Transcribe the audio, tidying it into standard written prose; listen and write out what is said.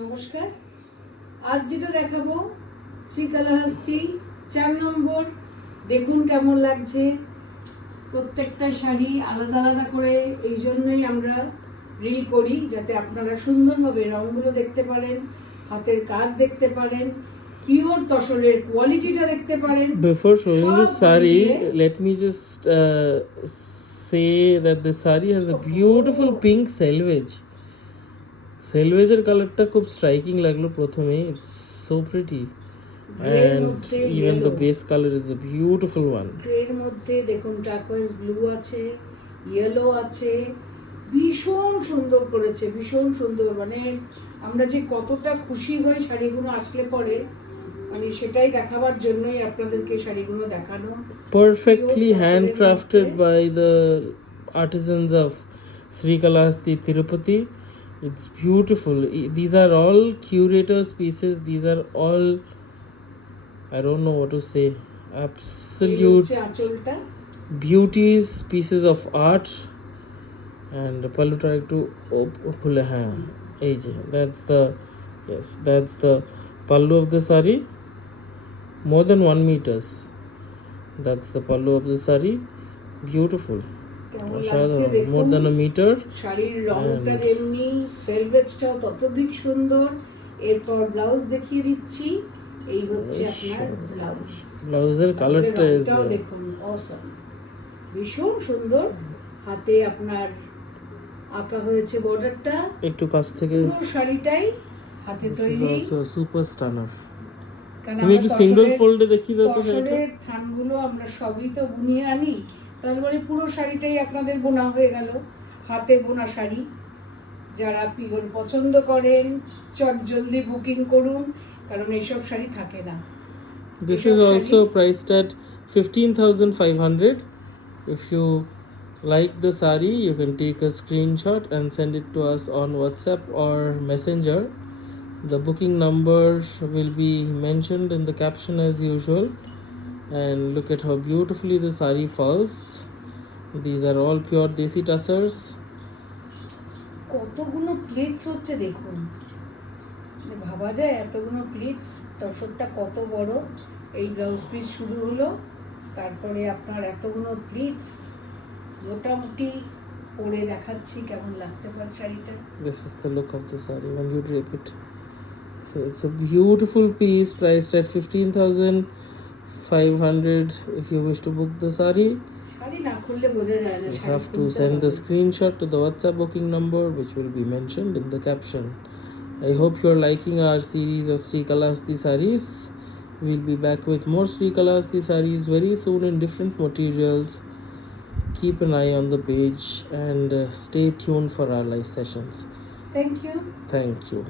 নমস্কার। আজ যেটা দেখাবো শ্রীকালাহস্তি 4 নম্বর। দেখুন কেমন লাগছে। প্রত্যেকটা শাড়ি আলাদা আলাদা করে এই জন্যই আমরা রিল করি, যাতে আপনারা সুন্দরভাবে রঙগুলো দেখতে পারেন, হাতের কাজ দেখতে পারেন, পিওর তসরের কোয়ালিটিটা দেখতে পারেন। Before showing the sari, let me just say that the sari has a beautiful pink selvage. Selvageর কালারটা খুব স্ট্রাইকিং লাগলো প্রথমে. It's so pretty. And even the base color is a beautiful one. গ্রের মধ্যে দেখুন টার্কোয়েজ ব্লু আছে, ইয়েলো আছে, ভীষণ সুন্দর করেছে, ভীষণ সুন্দর। মানে আমরা যে কতটা খুশি হই শাড়িগুলো আসলে পরে, মানে সেটাই দেখাবার জন্যই আপনাদেরকে শাড়িগুলো দেখানো। Perfectly handcrafted by the artisans of Srikalahasti Tirupati. It's beautiful. These are all curators pieces. These are all, I don't know what to say, absolute beauties, pieces of art. And palluta ekটু খুলে, হ্যাঁ এই যে that's the pallu of the sari. More than 1 meters. That's the pallu of the sari. Beautiful. More than a meter. শাড়ির রংটা যেমনি, সেলভেজটাও ততধিক সুন্দর। এরপর ব্লাউজ দেখিয়ে দিচ্ছি। এই হচ্ছে আপনার ব্লাউজ। ব্লাউজের কালারটা দেখুন, অসম, ভীষণ সুন্দর। হাতে আপনার আঁকা হয়েছে বর্ডারটা, একটু কাছ থেকে পুরো শাড়িটাই হাতে তৈরি। Super Stunner. কারণ তুমি একটু সিঙ্গেল ফোল্ডে দেখিয়ে দাও তো শাড়িটা। থানগুলো আমরা সবই তো বুনিয়ে আনি, তারপরে পুরো শাড়িটাই আপনাদের বোনা হয়ে গেল। হাতে বোনা শাড়ি যারা পিওর পছন্দ করেন, চট জলদি বুকিং করুন, কারণ এইসব শাড়ি থাকে না। This is also priced at 15,500. If you like the sari, you can take a screenshot and send it to us on WhatsApp or Messenger. The booking number will be mentioned in the caption as usual. And look at how beautifully the sari falls. These are all pure desi tassers. কতগুলো প্লিটস হচ্ছে দেখুন, ভাবা যায় এতগুলো প্লিটস, তসরটা কত বড়। এই ব্লাউজ পিস শুরু হলো, তারপরে আপনার এতগুলো প্লিটস। মোটামুটি পরে দেখাচ্ছি কেমন লাগতে পারে শাড়িটা। This is the look of the sari when you drape it. So it's a beautiful piece priced at 15,500. If you wish to book the sari, sari না খুললে বোঝা যায় না। you have to send the screenshot to the WhatsApp booking number, which will be mentioned in the caption. I hope you're liking our series of Srikalahasti saris. We'll be back with more Srikalahasti saris very soon in different materials. Keep an eye on the page and stay tuned for our live sessions. Thank you. Thank you.